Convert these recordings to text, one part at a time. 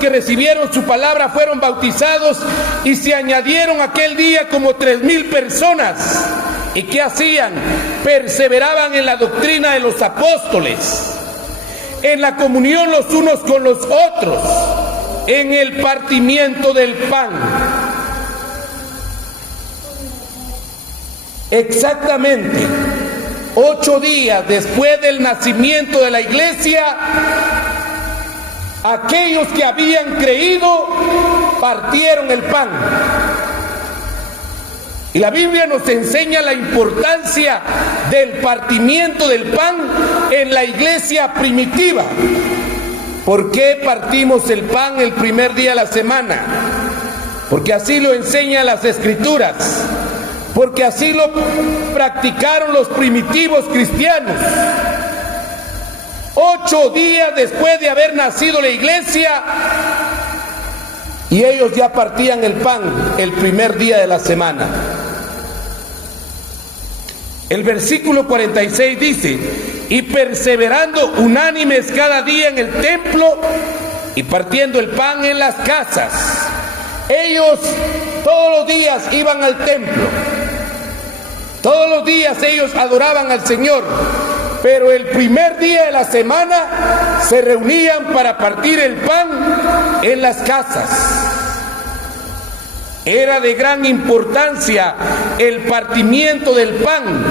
que recibieron su palabra fueron bautizados y se añadieron aquel día como 3,000 personas. ¿Y qué hacían? Perseveraban en la doctrina de los apóstoles, en la comunión los unos con los otros, en el partimiento del pan. Exactamente 8 días después del nacimiento de la iglesia, aquellos que habían creído partieron el pan. Y la Biblia nos enseña la importancia del partimiento del pan en la iglesia primitiva. ¿Por qué partimos el pan el primer día de la semana? Porque así lo enseñan las Escrituras, porque así lo practicaron los primitivos cristianos. 8 días después de haber nacido la iglesia, y ellos ya partían el pan el primer día de la semana. El versículo 46 dice: y perseverando unánimes cada día en el templo y partiendo el pan en las casas. Ellos todos los días iban al templo, todos los días ellos adoraban al Señor, pero el primer día de la semana se reunían para partir el pan en las casas. Era de gran importancia el partimiento del pan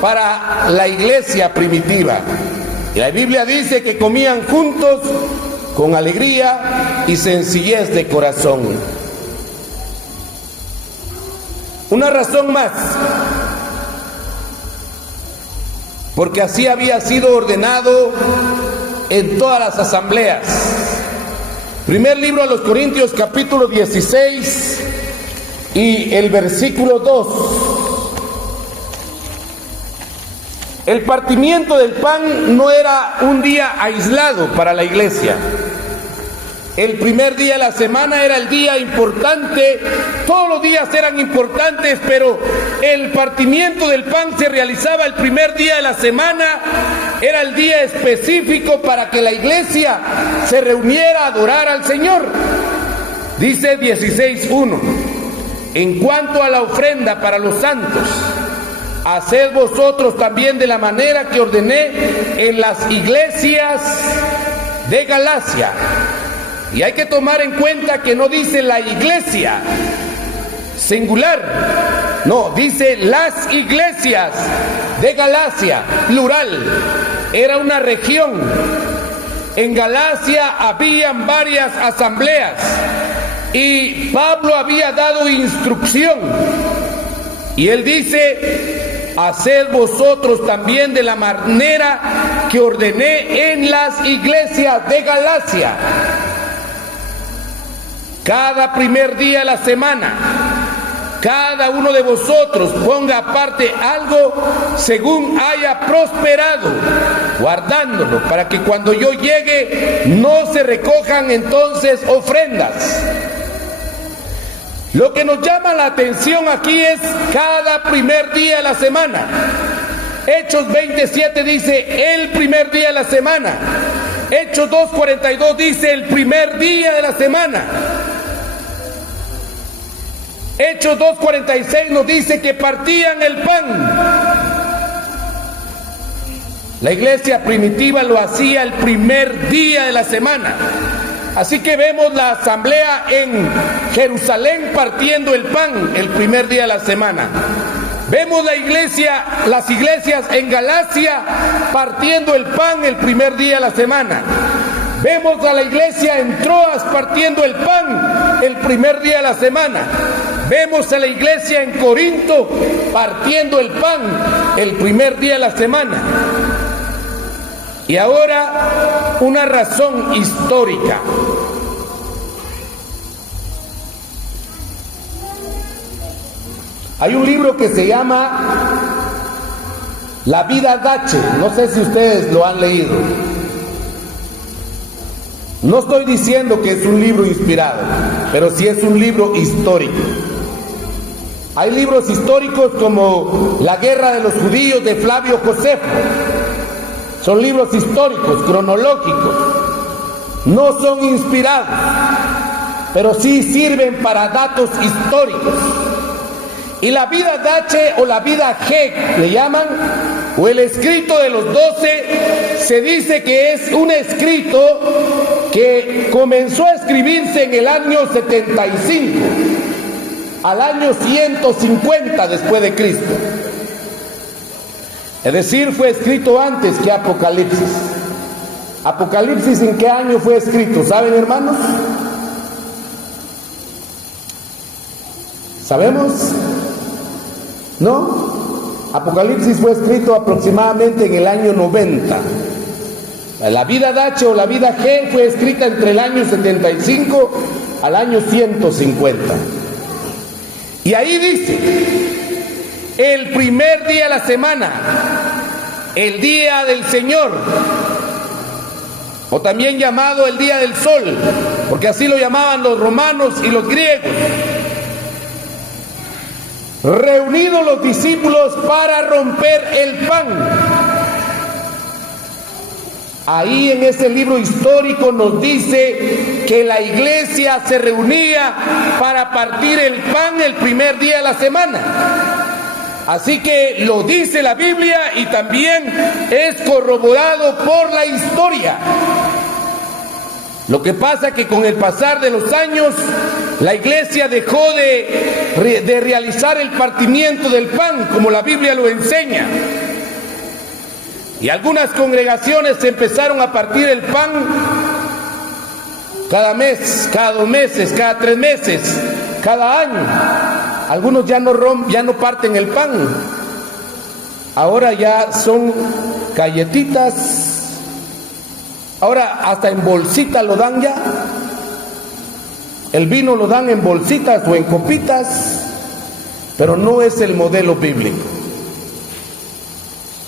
para la iglesia primitiva. Y la Biblia dice que comían juntos con alegría y sencillez de corazón. Una razón más, porque así había sido ordenado en todas las asambleas. Primer libro a los Corintios, capítulo 16 y el versículo 2. El partimiento del pan no era un día aislado para la iglesia. El primer día de la semana era el día importante, todos los días eran importantes, pero el partimiento del pan se realizaba el primer día de la semana, era el día específico para que la iglesia se reuniera a adorar al Señor. Dice 16:1: en cuanto a la ofrenda para los santos, haced vosotros también de la manera que ordené en las iglesias de Galacia. Y hay que tomar en cuenta que no dice la iglesia singular, no, dice las iglesias de Galacia, plural. Era una región. En Galacia habían varias asambleas y Pablo había dado instrucción. Y él dice: haced vosotros también de la manera que ordené en las iglesias de Galacia. Cada primer día de la semana, cada uno de vosotros ponga aparte algo según haya prosperado, guardándolo, para que cuando yo llegue no se recojan entonces ofrendas. Lo que nos llama la atención aquí es cada primer día de la semana. Hechos 27 dice el primer día de la semana. Hechos 2:42 dice el primer día de la semana. Hechos 2:46 nos dice que partían el pan. La iglesia primitiva lo hacía el primer día de la semana. Así que vemos la asamblea en Jerusalén partiendo el pan el primer día de la semana. Vemos las iglesias en Galacia partiendo el pan el primer día de la semana. Vemos a la iglesia en Troas partiendo el pan el primer día de la semana. Vemos a la iglesia en Corinto partiendo el pan el primer día de la semana. Y ahora una razón histórica. Hay un libro que se llama La vida Dache, no sé si ustedes lo han leído. No estoy diciendo que es un libro inspirado, pero sí es un libro histórico. Hay libros históricos como La guerra de los judíos de Flavio Josefo. Son libros históricos, cronológicos. no son inspirados, pero sí sirven para datos históricos. Y la vida Dache o la vida G le llaman, o el escrito de los 12, se dice que es un escrito que comenzó a escribirse en el año 75 al año 150 después de Cristo. Es decir, fue escrito antes que Apocalipsis. ¿Apocalipsis en qué año fue escrito? ¿Saben, hermanos? ¿Sabemos? ¿No? Apocalipsis fue escrito aproximadamente en el año 90. La vida Dache o la vida G fue escrita entre el año 75 al año 150. Y ahí dice, el primer día de la semana, el día del Señor, o también llamado el día del sol, porque así lo llamaban los romanos y los griegos. Reunidos los discípulos para romper el pan. Ahí en ese libro histórico nos dice que la iglesia se reunía para partir el pan el primer día de la semana. Así que lo dice la Biblia y también es corroborado por la historia. Lo que pasa que con el pasar de los años, la iglesia dejó de realizar el partimiento del pan, como la Biblia lo enseña. Y algunas congregaciones empezaron a partir el pan cada mes, cada 2 meses, cada 3 meses, cada año. Algunos ya no parten el pan. Ahora ya son galletitas. Ahora hasta en bolsitas lo dan ya. El vino lo dan en bolsitas o en copitas, pero no es el modelo bíblico.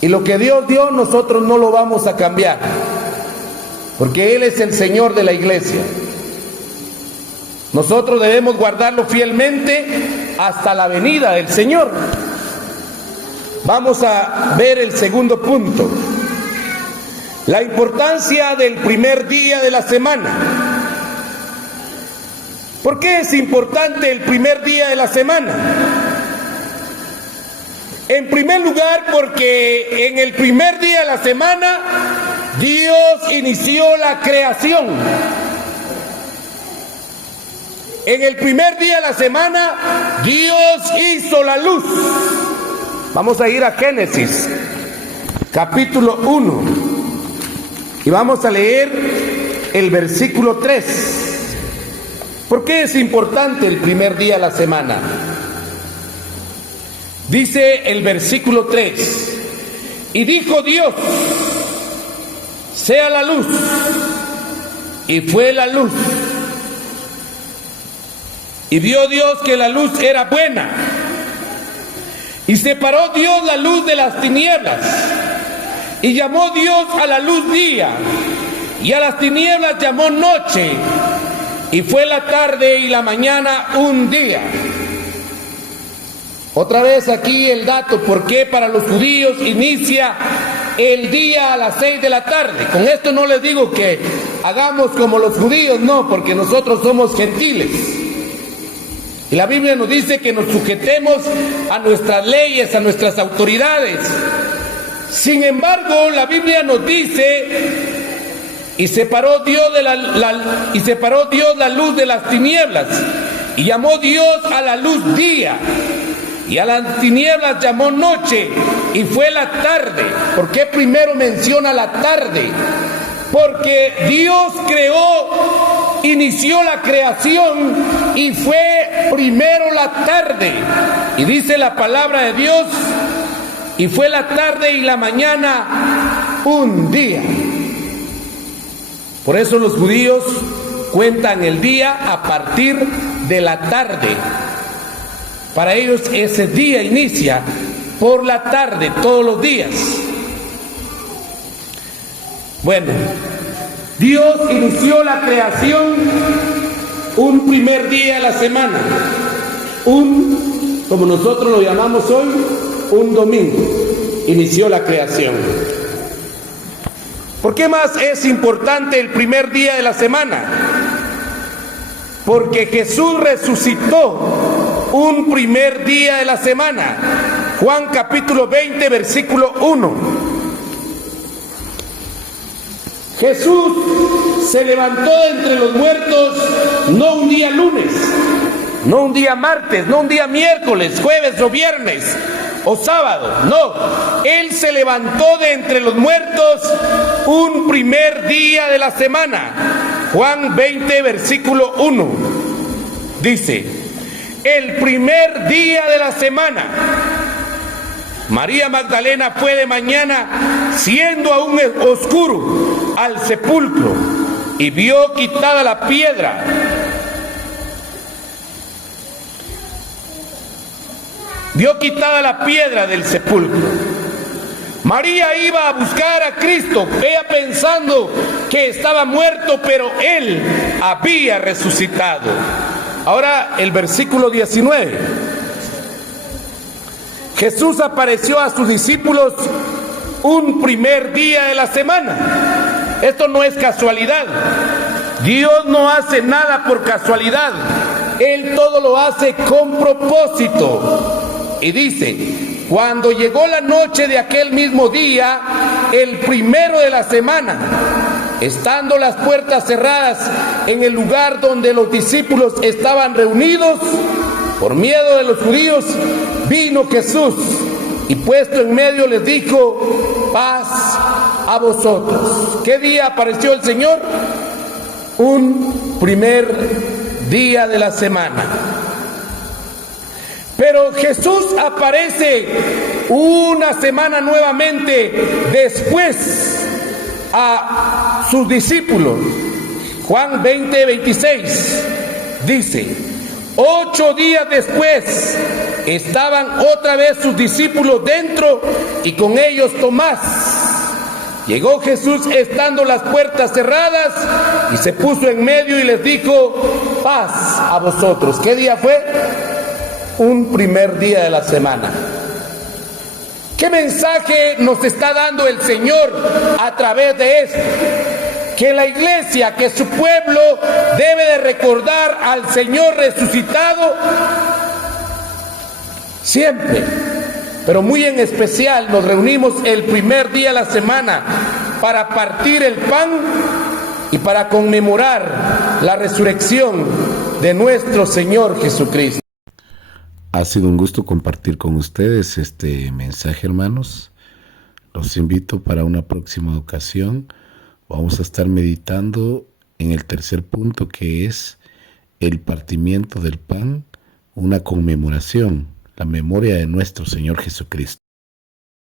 Y lo que Dios dio, nosotros no lo vamos a cambiar, porque Él es el Señor de la iglesia. Nosotros debemos guardarlo fielmente hasta la venida del Señor. Vamos a ver el segundo punto. La importancia del primer día de la semana. ¿Por qué es importante el primer día de la semana? En primer lugar, porque en el primer día de la semana Dios inició la creación. En el primer día de la semana Dios hizo la luz. Vamos a ir a Génesis, capítulo 1, y vamos a leer el versículo 3. ¿Por qué es importante el primer día de la semana? Dice el versículo 3, y dijo Dios, sea la luz, y fue la luz. Y vio Dios que la luz era buena, y separó Dios la luz de las tinieblas, y llamó Dios a la luz día, y a las tinieblas llamó noche, y fue la tarde y la mañana un día. Otra vez aquí el dato, ¿por qué para los judíos inicia el día a las 6 de la tarde? Con esto no les digo que hagamos como los judíos, no, porque nosotros somos gentiles. Y la Biblia nos dice que nos sujetemos a nuestras leyes, a nuestras autoridades. Sin embargo, la Biblia nos dice, y separó Dios la luz de las tinieblas, y llamó Dios a la luz día, y a las tinieblas llamó noche, y fue la tarde. ¿Por qué primero menciona la tarde? Porque Dios creó, inició la creación, y fue primero la tarde. Y dice la palabra de Dios, y fue la tarde y la mañana un día. Por eso los judíos cuentan el día a partir de la tarde. Para ellos ese día inicia por la tarde, todos los días. Bueno, Dios inició la creación un primer día de la semana, como nosotros lo llamamos hoy, un domingo, inició la creación. ¿Por qué más es importante el primer día de la semana? Porque Jesús resucitó un primer día de la semana. Juan capítulo 20, versículo 1. Jesús se levantó de entre los muertos no un día lunes, no un día martes, no un día miércoles, jueves o viernes o sábado, no. Él se levantó de entre los muertos un primer día de la semana. Juan 20, versículo 1. Dice, el primer día de la semana, María Magdalena fue de mañana, siendo aún oscuro, al sepulcro y vio quitada la piedra. Vio quitada la piedra del sepulcro. María iba a buscar a Cristo, ella pensando que estaba muerto, pero Él había resucitado. Ahora el versículo 19. Jesús apareció a sus discípulos un primer día de la semana. Esto no es casualidad. Dios no hace nada por casualidad. Él todo lo hace con propósito. Y dice, cuando llegó la noche de aquel mismo día, el primero de la semana, estando las puertas cerradas en el lugar donde los discípulos estaban reunidos, por miedo de los judíos, vino Jesús y puesto en medio les dijo, paz a vosotros. ¿Qué día apareció el Señor? Un primer día de la semana. Pero Jesús aparece una semana nuevamente después a sus discípulos. Juan 20, 26 dice, 8 días después estaban otra vez sus discípulos dentro y con ellos Tomás. Llegó Jesús estando las puertas cerradas y se puso en medio y les dijo, paz a vosotros. ¿Qué día fue? Un primer día de la semana. ¿Qué mensaje nos está dando el Señor a través de esto? Que la iglesia, que su pueblo debe de recordar al Señor resucitado siempre, pero muy en especial nos reunimos el primer día de la semana para partir el pan y para conmemorar la resurrección de nuestro Señor Jesucristo. Ha sido un gusto compartir con ustedes este mensaje, hermanos. Los invito para una próxima ocasión. Vamos a estar meditando en el tercer punto, que es el partimiento del pan, una conmemoración, la memoria de nuestro Señor Jesucristo.